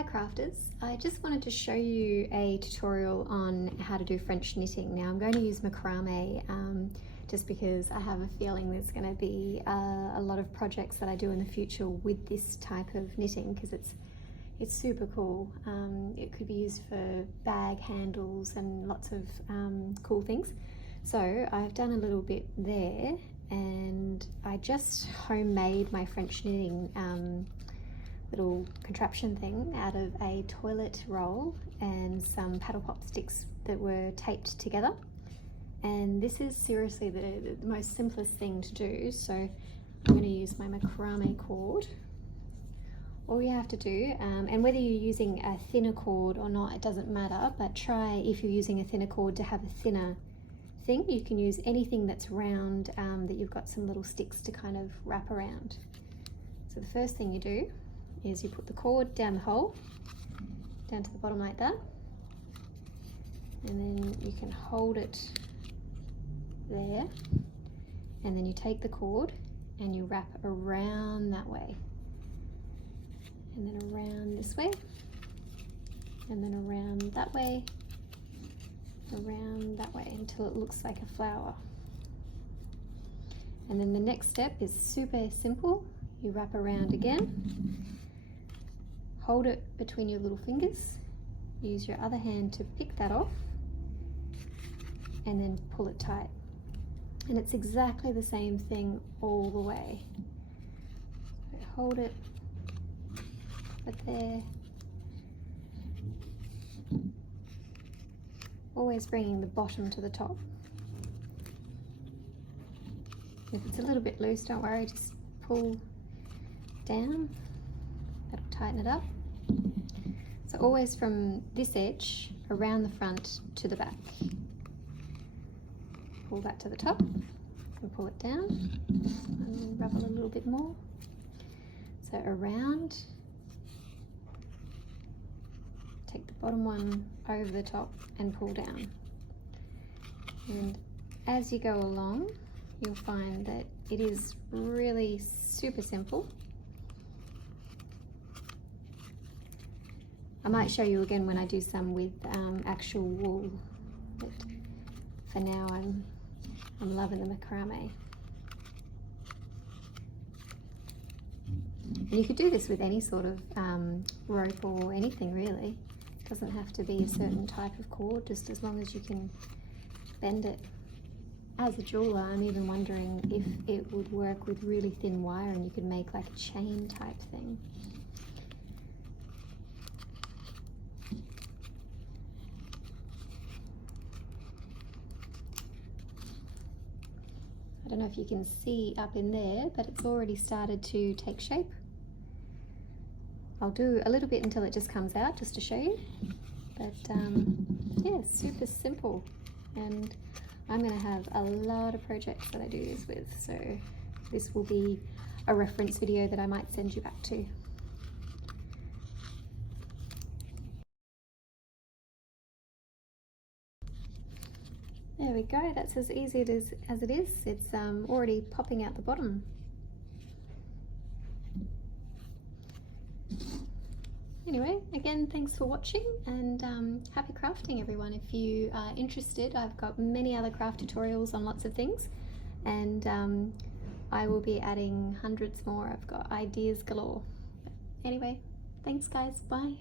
Hi crafters, I just wanted to show you a tutorial on how to do French knitting. Now I'm going to use macrame just because I have a feeling there's going to be a lot of projects that I do in the future with this type of knitting because it's super cool. It could be used for bag handles and lots of cool things. So I've done a little bit there and I just homemade my French knitting little contraption thing out of a toilet roll and some paddle pop sticks that were taped together. And this is seriously the most simplest thing to do. So I'm going to use my macrame cord. All you have to do, and whether you're using a thinner cord or not, it doesn't matter, but try, if you're using a thinner cord, to have a thinner thing. You can use anything that's round that you've got some little sticks to kind of wrap around. So the first thing you do is you put the cord down the hole, down to the bottom like that, and then you can hold it there, and then you take the cord and you wrap around that way, and then around this way, and then around that way, around that way, until it looks like a flower. And then the next step is super simple. You wrap around again, hold it between your little fingers, use your other hand to pick that off, and then pull it tight. And it's exactly the same thing all the way. So hold it right there, always bringing the bottom to the top. If it's a little bit loose, don't worry, just pull down, that'll tighten it up. So always from this edge around the front to the back. Pull that to the top and pull it down and unravel a little bit more. So around, take the bottom one over the top and pull down. And as you go along, you'll find that it is really super simple. I might show you again when I do some with actual wool, but for now I'm loving the macrame. And you could do this with any sort of rope or anything really. It doesn't have to be a certain type of cord, just as long as you can bend it. As a jeweler, I'm even wondering if it would work with really thin wire and you could make like a chain type thing. I don't know if you can see up in there, but it's already started to take shape. I'll do a little bit until it just comes out, just to show you. But yeah, super simple. And I'm going to have a lot of projects that I do this with, so this will be a reference video that I might send you back to. There we go, that's as easy as it is. It's already popping out the bottom. Anyway, again, thanks for watching, and happy crafting everyone. If you are interested, I've got many other craft tutorials on lots of things, and I will be adding hundreds more. I've got ideas galore. But anyway, thanks guys, bye.